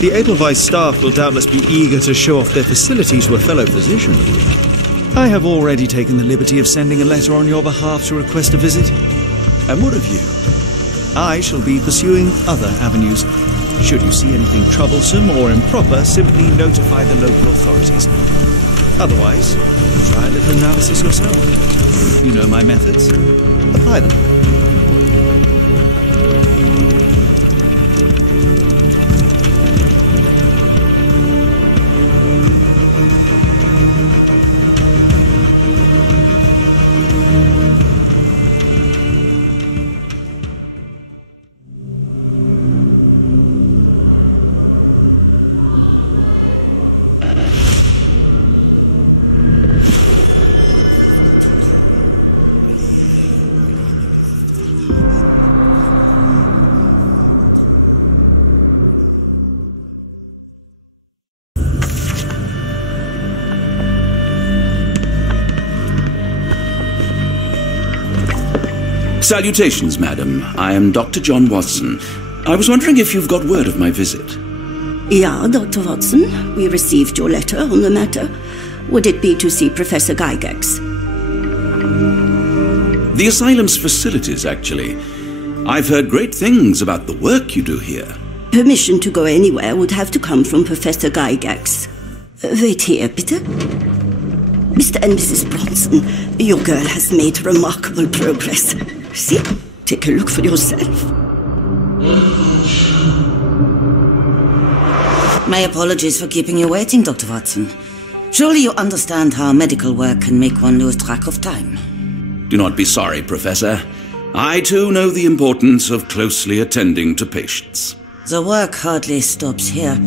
The Edelweiss staff will doubtless be eager to show off their facilities to a fellow physician. I have already taken the liberty of sending a letter on your behalf to request a visit. And what of you? I shall be pursuing other avenues. Should you see anything troublesome or improper, simply notify the local authorities. Otherwise, try a little analysis yourself. You know my methods. Apply them. Salutations, madam. I am Dr. John Watson. I was wondering if you've got word of my visit. Yeah, Dr. Watson. We received your letter on the matter. Would it be to see Professor Gygax? The asylum's facilities, actually. I've heard great things about the work you do here. Permission to go anywhere would have to come from Professor Gygax. Wait here, bitte. Mr. and Mrs. Bronson, your girl has made remarkable progress. See? Take a look for yourself. My apologies for keeping you waiting, Dr. Watson. Surely you understand how medical work can make one lose track of time. Do not be sorry, Professor. I too know the importance of closely attending to patients. The work hardly stops here,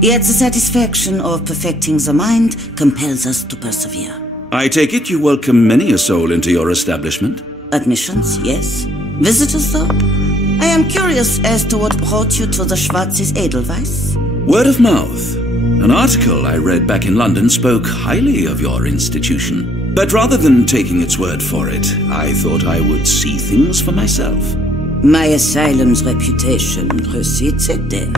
yet the satisfaction of perfecting the mind compels us to persevere. I take it you welcome many a soul into your establishment? Admissions, yes. Visitors, though? I am curious as to what brought you to the Schwarzes Edelweiss. Word of mouth. An article I read back in London spoke highly of your institution. But rather than taking its word for it, I thought I would see things for myself. My asylum's reputation precedes it then.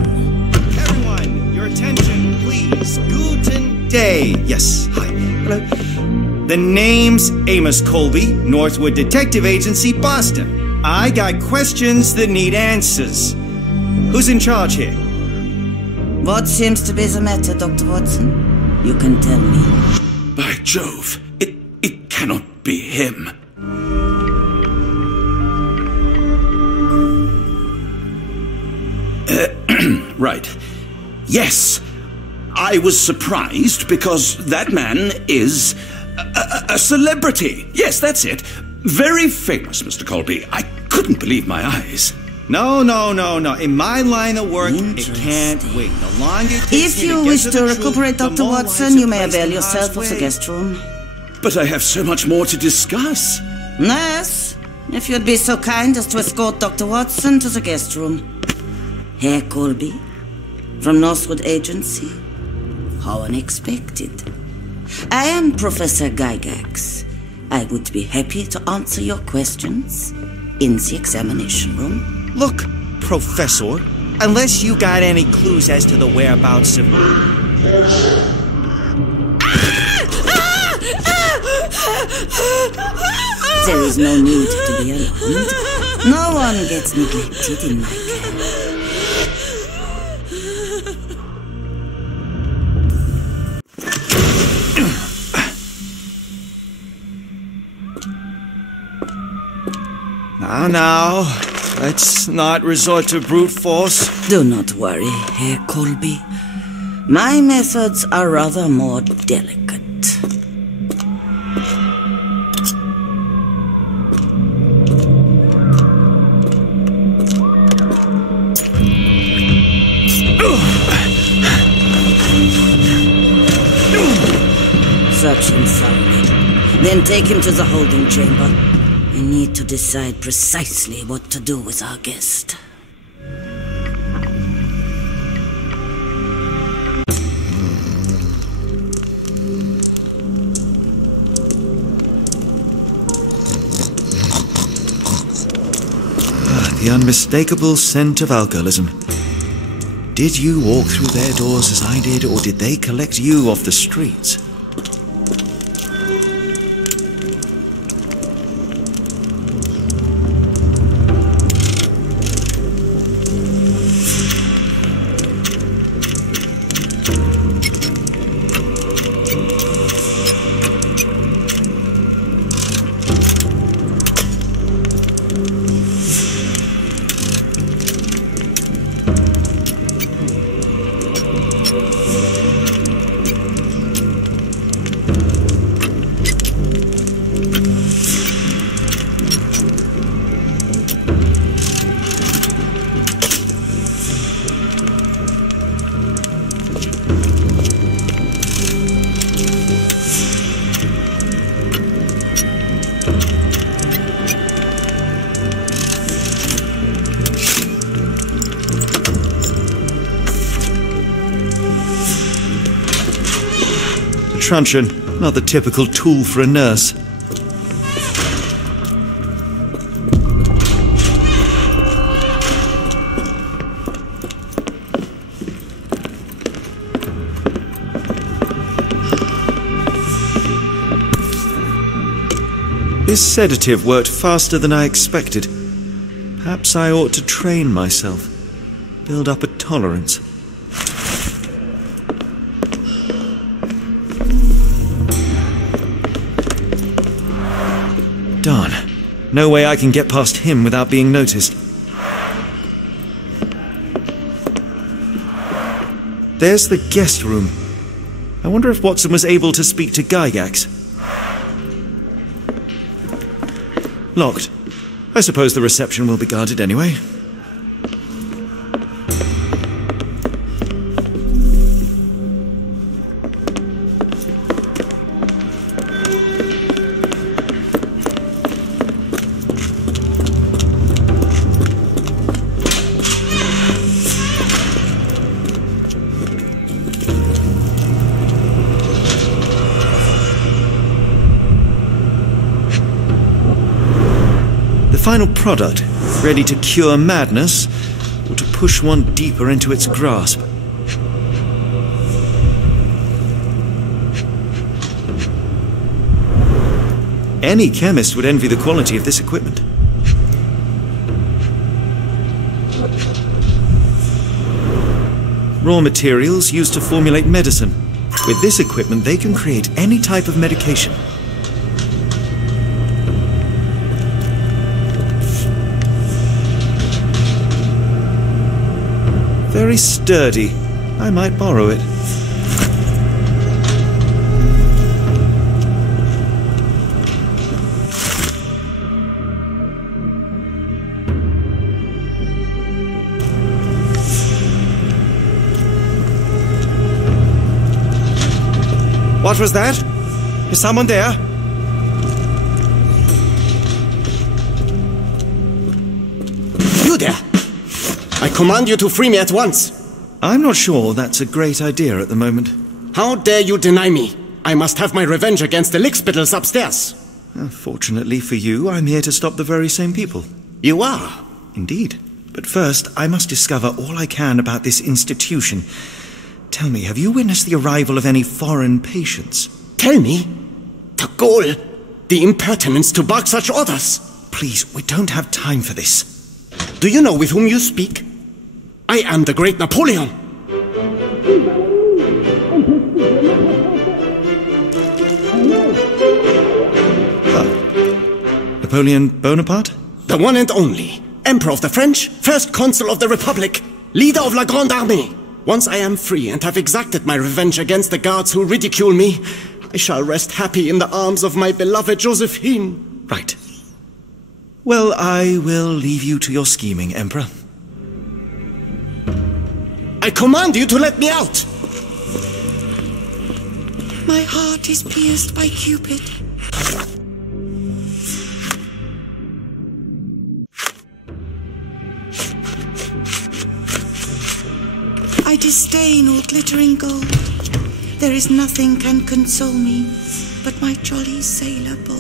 Everyone, your attention, please. Guten Day. Yes, hi. Hello. The name's Amos Colby, Northwood Detective Agency, Boston. I got questions that need answers. Who's in charge here? What seems to be the matter, Dr. Watson? You can tell me. By Jove, it cannot be him. Right. Yes. I was surprised because that man is a celebrity. Yes, that's it. Very famous, Mr. Colby. I couldn't believe my eyes. No. In my line of work, it can't wait. The longer it takes If you wish to recuperate, Dr. Watson, you may avail yourself of the guest room. But I have so much more to discuss. Nurse, if you'd be so kind as to escort Dr. Watson to the guest room. Herr Colby, from Northwood Agency. How unexpected. I am Professor Gygax. I would be happy to answer your questions in the examination room. Look, Professor, unless you got any clues as to the whereabouts of... There is no need to be alarmed. No one gets neglected in my care. Now, let's not resort to brute force. Do not worry, Herr Colby. My methods are rather more delicate. Search him thoroughly. Then take him to the holding chamber. We need to decide precisely what to do with our guest. The unmistakable scent of alcoholism. Did you walk through their doors as I did, or did they collect you off the streets? Truncheon, not the typical tool for a nurse. This sedative worked faster than I expected. Perhaps I ought to train myself, build up a tolerance. Darn. No way I can get past him without being noticed. There's the guest room. I wonder if Watson was able to speak to Gygax. Locked. I suppose the reception will be guarded anyway. The final product, ready to cure madness, or to push one deeper into its grasp. Any chemist would envy the quality of this equipment. Raw materials used to formulate medicine. With this equipment, they can create any type of medication. Very sturdy. I might borrow it. What was that? Is someone there? You there! I command you to free me at once! I'm not sure that's a great idea at the moment. How dare you deny me? I must have my revenge against the lickspittles upstairs! Fortunately for you, I'm here to stop the very same people. You are? Indeed. But first, I must discover all I can about this institution. Tell me, have you witnessed the arrival of any foreign patients? Tell me? The gall! The impertinence to bark such orders! Please, we don't have time for this. Do you know with whom you speak? I am the great Napoleon! Napoleon Bonaparte? The one and only. Emperor of the French, First Consul of the Republic, leader of La Grande Armée. Once I am free and have exacted my revenge against the guards who ridicule me, I shall rest happy in the arms of my beloved Josephine. Right. Well, I will leave you to your scheming, Emperor. I command you to let me out! My heart is pierced by Cupid. I disdain all glittering gold. There is nothing can console me but my jolly sailor bold.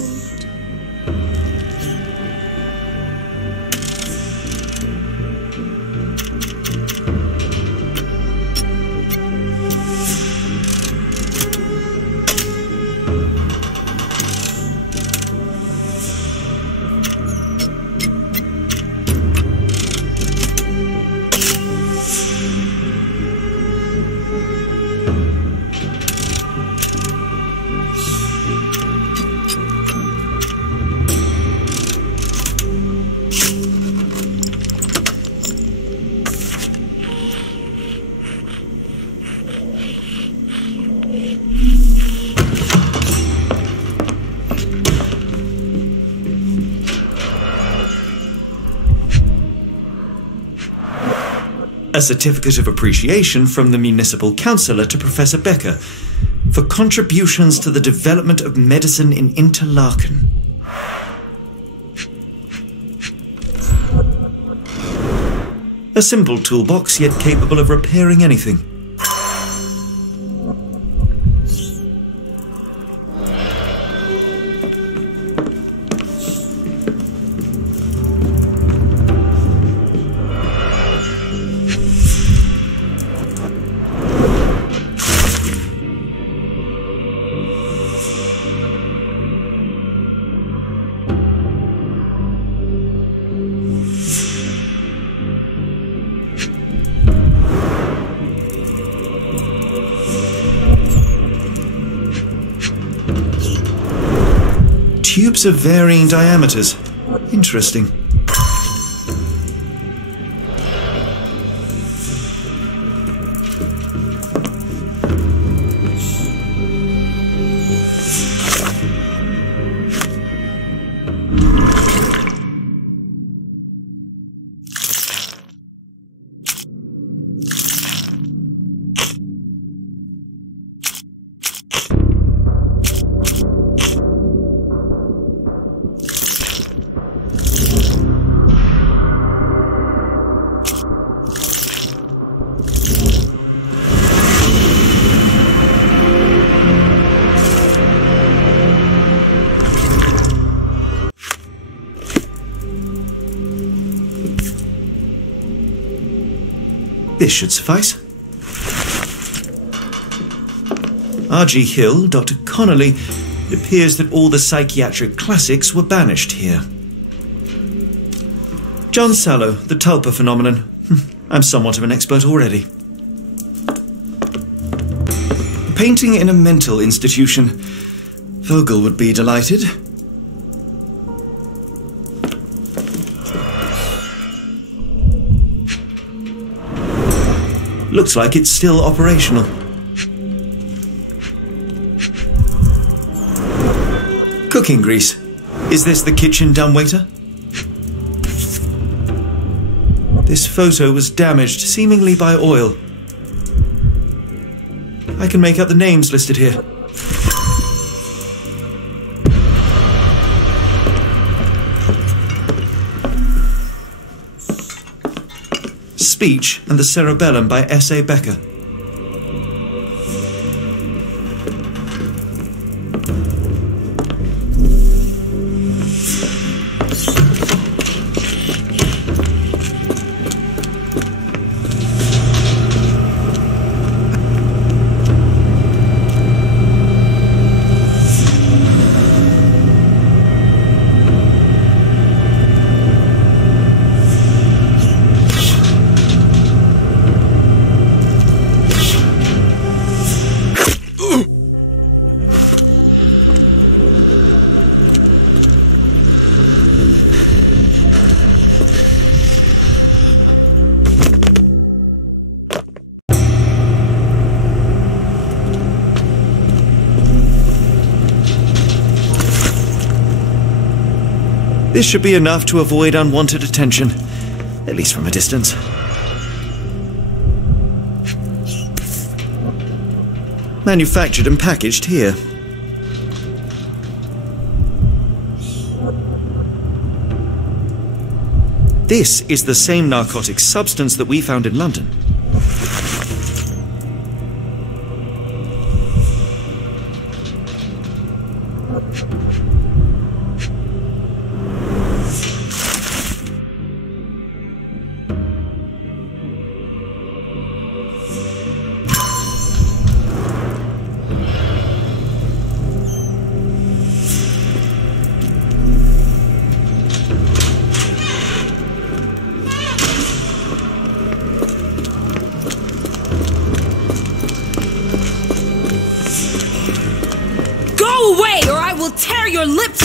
A certificate of appreciation from the municipal councillor to Professor Becker for contributions to the development of medicine in Interlaken. A simple toolbox, yet capable of repairing anything. Tubes of varying diameters. Interesting. This should suffice. R.G. Hill, Dr. Connolly. It appears that all the psychiatric classics were banished here. John Sallow, the Tulpa phenomenon. I'm somewhat of an expert already. Painting in a mental institution. Vogel would be delighted. Looks like it's still operational. Cooking grease. Is this the kitchen dumbwaiter? This photo was damaged, seemingly by oil. I can make out the names listed here. Speech and the Cerebellum by S.A. Becker. This should be enough to avoid unwanted attention, at least from a distance. Manufactured and packaged here. This is the same narcotic substance that we found in London.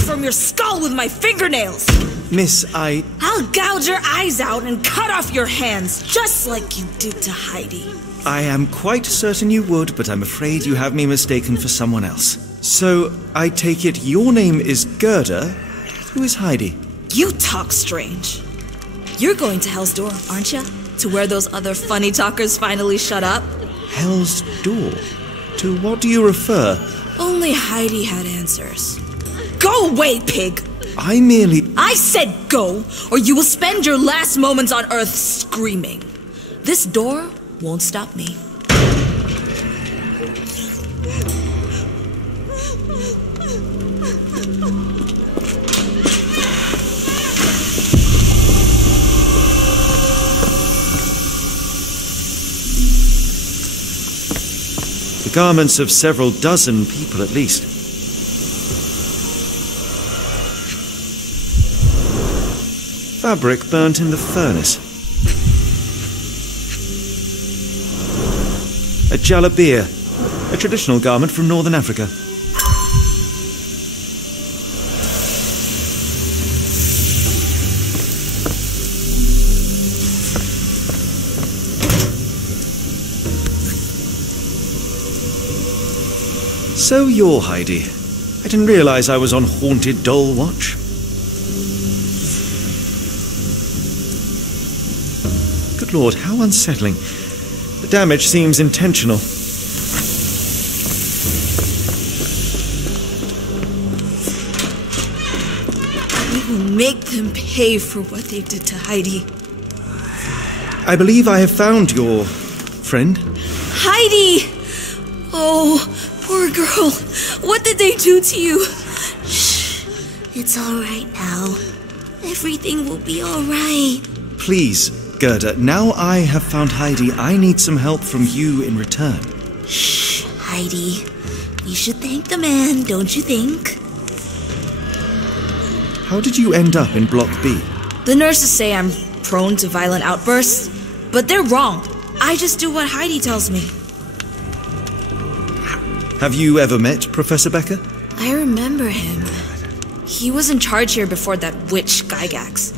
From your skull with my fingernails! Miss, I'll gouge your eyes out and cut off your hands, just like you did to Heidi. I am quite certain you would, but I'm afraid you have me mistaken for someone else. So, I take it your name is Gerda. Who is Heidi? You talk strange. You're going to Hell's Door, aren't you? To where those other funny talkers finally shut up? Hell's Door? To what do you refer? Only Heidi had answers. Go away, pig! I said go, or you will spend your last moments on Earth screaming. This door won't stop me. The garments of several dozen people at least. Fabric burnt in the furnace. A jalabia, a traditional garment from northern Africa. So you're Heidi. I didn't realize I was on Haunted Doll Watch. Good Lord, how unsettling. The damage seems intentional. We will make them pay for what they did to Heidi. I believe I have found your friend. Heidi! Oh, poor girl. What did they do to you? Shh. It's all right now. Everything will be all right. Please, Gerda, now I have found Heidi, I need some help from you in return. Shh, Heidi. We should thank the man, don't you think? How did you end up in Block B? The nurses say I'm prone to violent outbursts, but they're wrong. I just do what Heidi tells me. Have you ever met Professor Becker? I remember him. He was in charge here before that witch Gygax.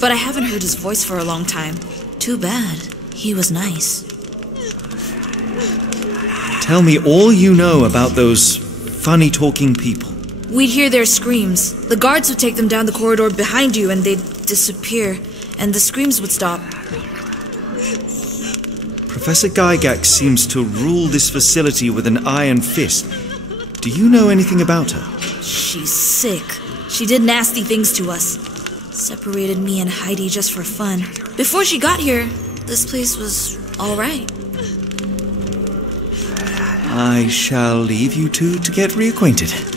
But I haven't heard his voice for a long time. Too bad. He was nice. Tell me all you know about those funny-talking people. We'd hear their screams. The guards would take them down the corridor behind you and they'd disappear. And the screams would stop. Professor Gygax seems to rule this facility with an iron fist. Do you know anything about her? She's sick. She did nasty things to us. Separated me and Heidi just for fun. Before she got here, this place was all right. I shall leave you two to get reacquainted.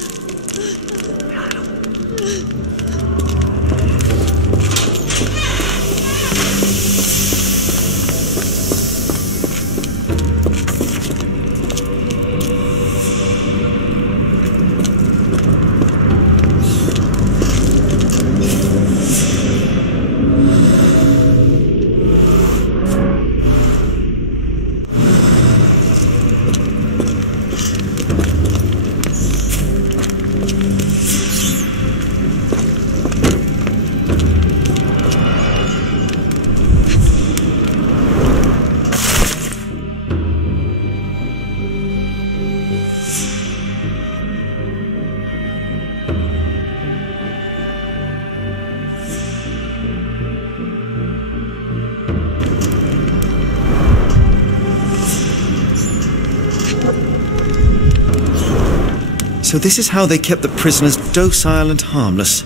So this is how they kept the prisoners docile and harmless.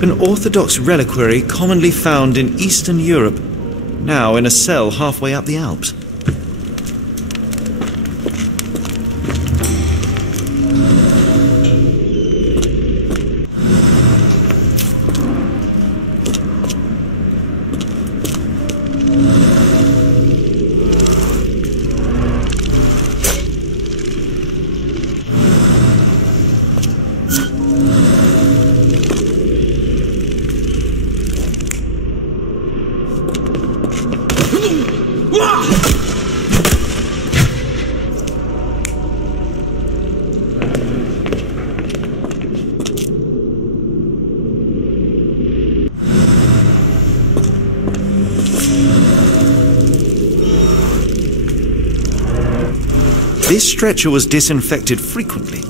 An orthodox reliquary commonly found in Eastern Europe, now in a cell halfway up the Alps. This stretcher was disinfected frequently.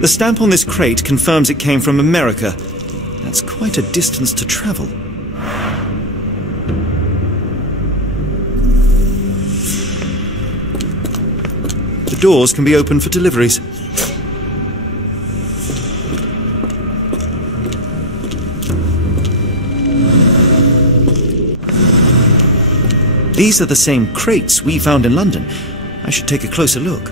The stamp on this crate confirms it came from America. That's quite a distance to travel. The doors can be opened for deliveries. These are the same crates we found in London. I should take a closer look.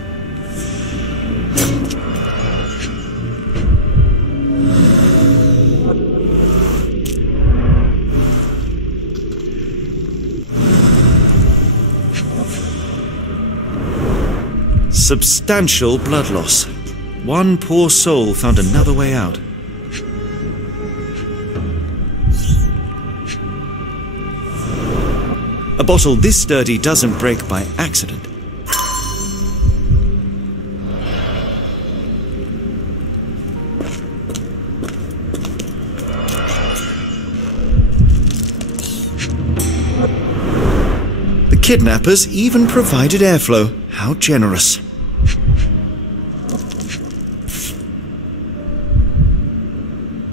Substantial blood loss. One poor soul found another way out. A bottle this sturdy doesn't break by accident. The kidnappers even provided airflow. How generous.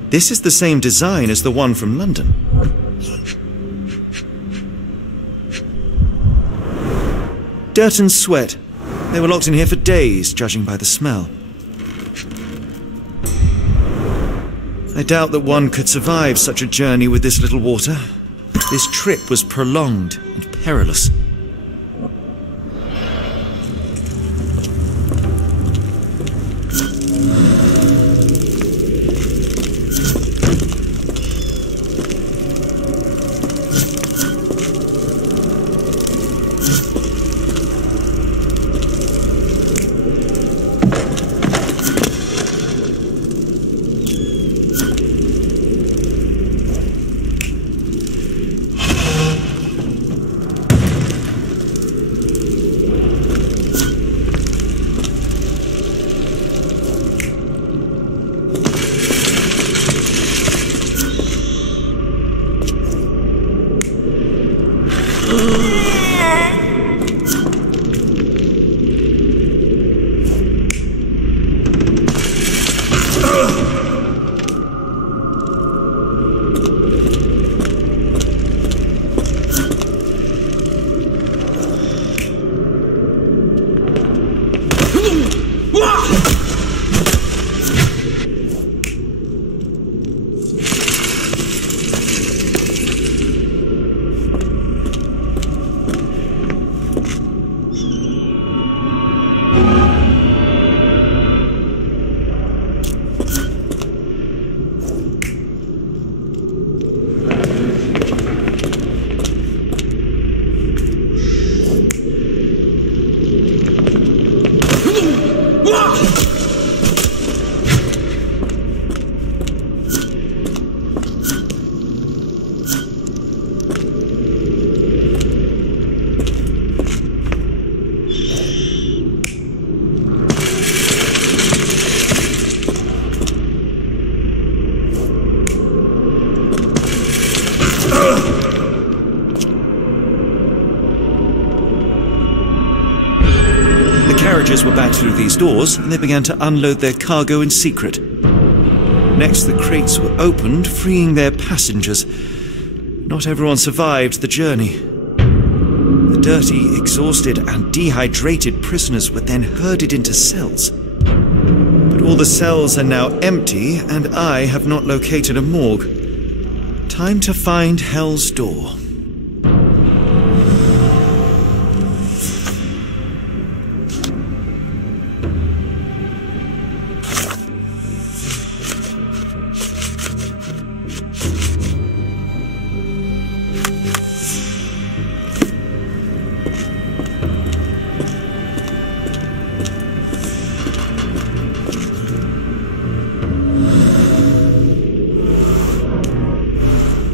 This is the same design as the one from London. Dirt and sweat. They were locked in here for days, judging by the smell. I doubt that one could survive such a journey with this little water. This trip was prolonged and perilous. Were back through these doors, and they began to unload their cargo in secret. Next, the crates were opened, freeing their passengers. Not everyone survived the journey. The dirty, exhausted, and dehydrated prisoners were then herded into cells. But all the cells are now empty, and I have not located a morgue. Time to find Hell's Door.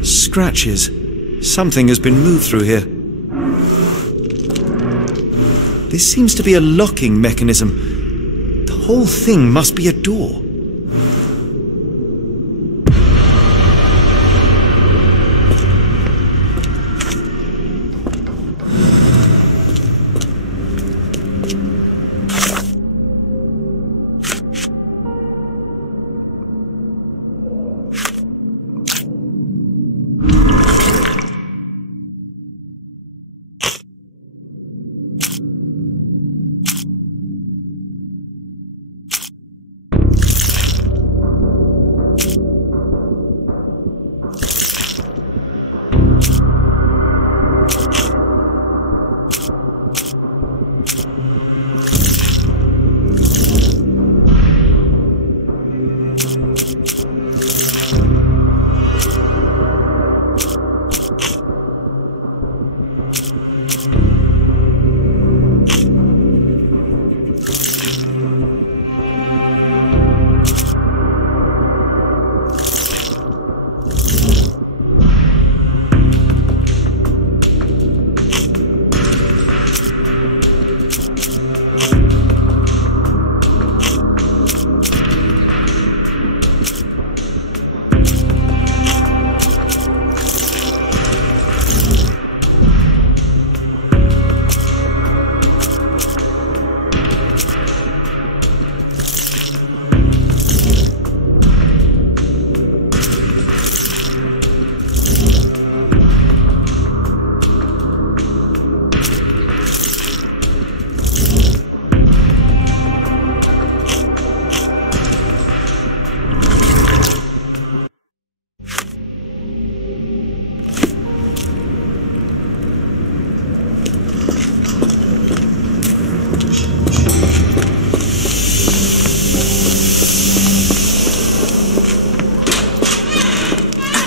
Scratches. Something has been moved through here. This seems to be a locking mechanism. The whole thing must be a door.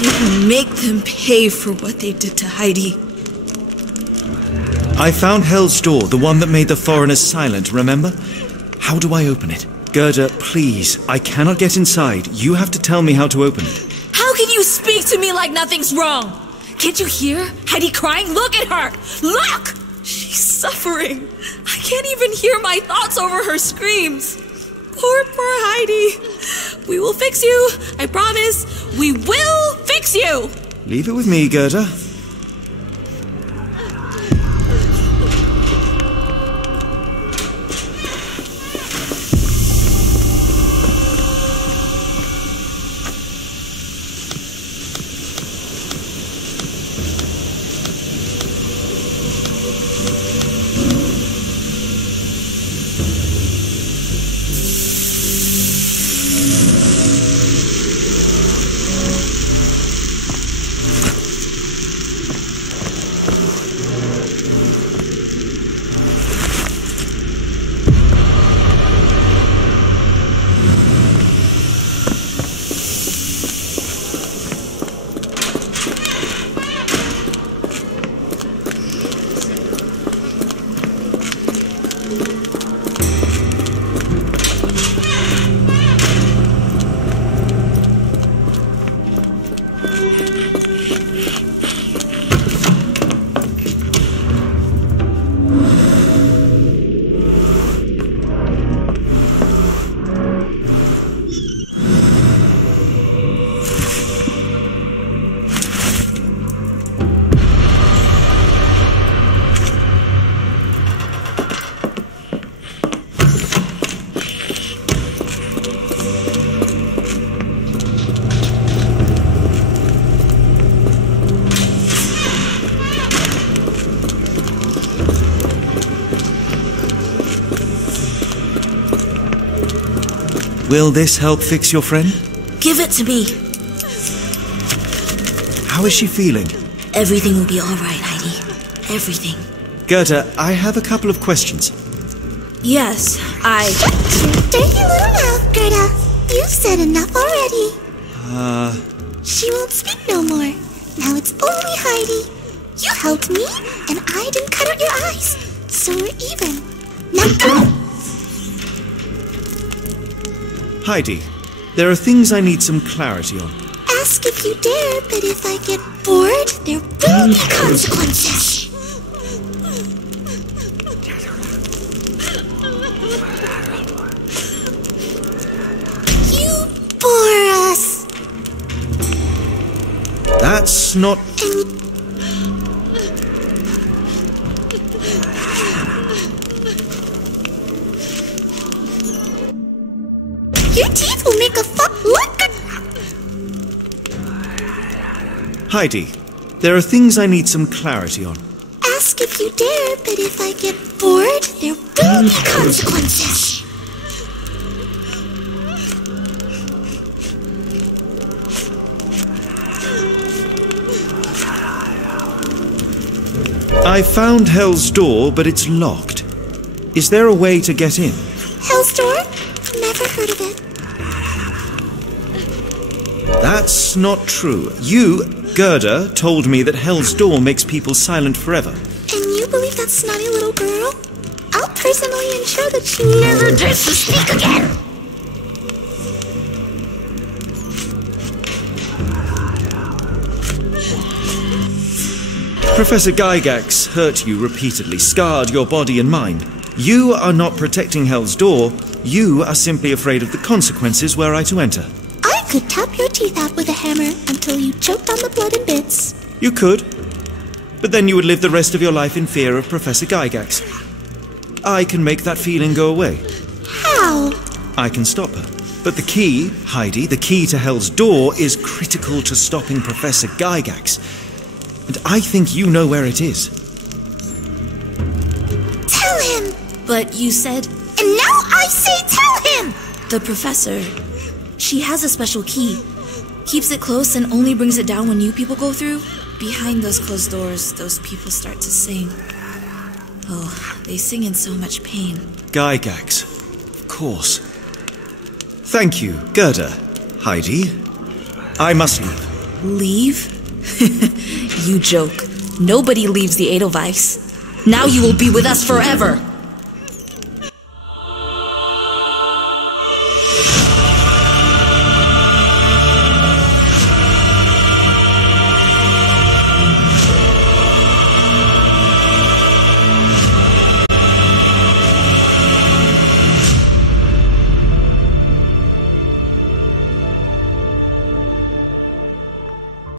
will make them pay for what they did to Heidi. I found Hell's Door, the one that made the foreigners silent, remember? How do I open it? Gerda, please, I cannot get inside. You have to tell me how to open it. How can you speak to me like nothing's wrong? Can't you hear Heidi crying? Look at her! Look! She's suffering. I can't even hear my thoughts over her screams. Poor Heidi. We will fix you. I promise. We will fix you. Leave it with me, Gerda. Will this help fix your friend? Give it to me. How is she feeling? Everything will be all right, Heidi. Everything. Gerda, I have a couple of questions. Yes, Dirty little mouth, Gerda. You've said enough already. She won't speak no more. Now it's only Heidi. You helped me, and I didn't cut out your eyes. So we're even. Now go! Heidi, there are things I need some clarity on. Ask if you dare, but if I get bored, there will be consequences. You bore us. That's not... Your teeth will make a look. Heidi, there are things I need some clarity on. Ask if you dare, but if I get bored, there will be consequences. I found Hell's Door, but it's locked. Is there a way to get in? Hell's Door? Never heard of it. That's not true. You, Gerda, told me that Hell's Door makes people silent forever. And you believe that snotty little girl? I'll personally ensure that she never dares to speak again. Professor Gygax hurt you repeatedly, scarred your body and mind. You are not protecting Hell's Door. You are simply afraid of the consequences were I to enter. I could tap your teeth out with a hammer until you choked on the blood in bits. You could, but then you would live the rest of your life in fear of Professor Gygax. I can make that feeling go away. How? I can stop her. But the key, Heidi, the key to Hell's Door is critical to stopping Professor Gygax. And I think you know where it is. Tell him! But you said... And now I say tell him! The professor... She has a special key. Keeps it close and only brings it down when new people go through. Behind those closed doors, those people start to sing. Oh, they sing in so much pain. Gygax. Of course. Thank you, Gerda. Heidi. I must leave. Leave? You joke. Nobody leaves the Edelweiss. Now you will be with us forever.